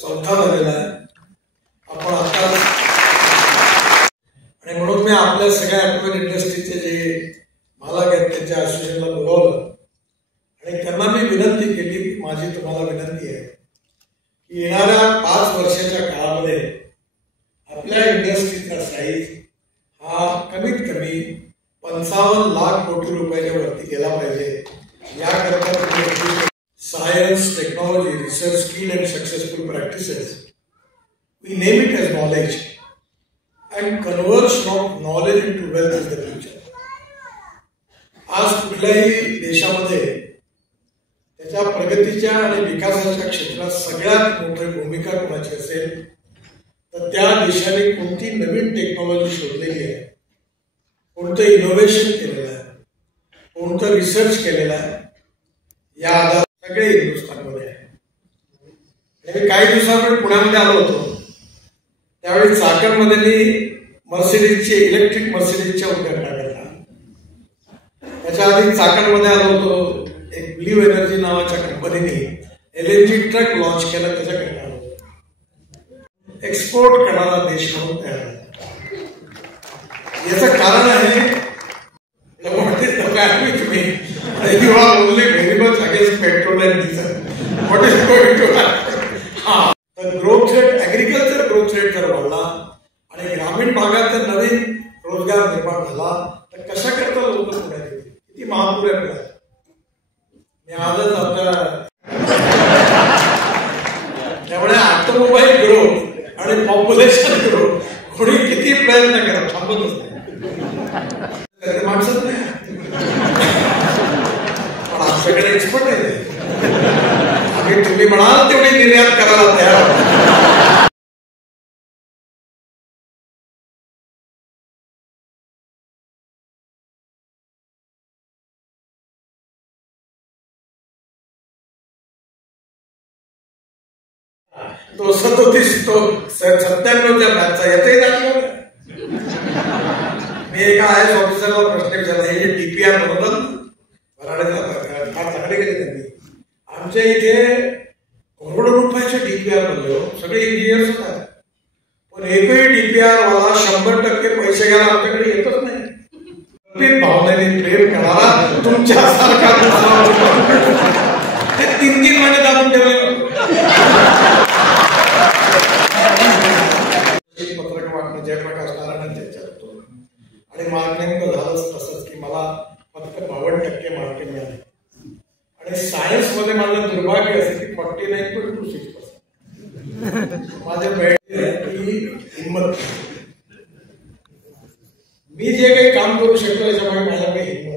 चौथा झालेला आहे आपण आता, आणि म्हणून मी आपल्या सगळ्या ॲटोमॅन इंडस्ट्रीचे जे मालक आहेत त्यांच्या असोसिएशनला बोलावलं आणि त्यांना मी विनंती केली, माझी तुम्हाला विनंती आहे की येणाऱ्या 5 वर्षाच्या काळामध्ये आपल्या इंडस्ट्रीचा साईज हा कमीत कमी 55 लाख कोटी रुपयाच्या वरती गेला पाहिजे. याकरता science, technology, research, skill and successful practices, we name it as knowledge and conversion of knowledge into wealth is the future. आज कुठल्याही देशामध्ये त्याच्या प्रगतीच्या आणि विकासाच्या क्षेत्रात सगळ्यात मोठी भूमिका कोणाची असेल तर त्या देशाने कोणती नवीन टेक्नॉलॉजी शोधलेली आहे, कोणतं इनोव्हेशन केलेलं आहे, कोणतं रिसर्च केलेलं आहे, या आधार सगळे हिंदुस्थानमध्ये आहे. मी काही दिवसांपूर्वी पुण्यामध्ये आलो होतो, त्यावेळी चाकणमध्ये मी मर्सिडीजची इलेक्ट्रिक मर्सिडीजच्या उद्घाटना केला. त्याच्या आधी चाकणमध्ये आलो होतो, एक ब्ल्यू एनर्जी नावाच्या कंपनीने LNG ट्रक लॉन्च केला, त्याच्याकडे आलो होतो. एक्सपोर्ट करणारा देश म्हणून तयार झाला. याचं कारण आहे you are only very much against petrol and diesel. What is going to happen? The growth rate, agriculture growth rate जर वाढला आणि ग्रामीण भागात जर नवीन रोजगार निर्माण झाला तर कशा करता लोक पुढे येतील? किती महापूर आहे पुढे. मी आजच आपल्या त्यामुळे ऑटोमोबाईल ग्रोथ आणि पॉप्युलेशन ग्रोथ कोणी किती प्रयत्न करा थांबतच नाही. माणसंच नाही, आमच्याकडे एक्सपर्ट आहे. आम्ही तुम्ही म्हणाल तेवढी निर्यात करायला तयार आहोत. तो 97च्या बॅचचा येते दाखवलं. मी एका IAS ऑफिसरला प्रश्न विचारला, हे जे DPR बनवतात फार चांगले केले त्यांनी. आमच्या इथे करोडो रुपयाचे DPR बनले, सगळे इंजिनियर्स होतात, पण एकही DPR वाला 100% पैसे घ्यायला आमच्याकडे येतच नाही. भावनेने प्रेम करणारा तुमच्यासारखा ते 3-3 महिने दाबून ठेवले. पत्रक वाटणं जयप्रकाश नारायण त्याच्यात आणि मार्क नेमकं झालंच तसंच की मला फक्त 52% मार्क मिळाले. आणि सायन्स मध्ये माझं दुर्भाग्य असेल की 49.26%. माझे मिळते की हिंमत, मी जे काही काम करू शकतो याच्यामुळे माझ्याकडे हिंमत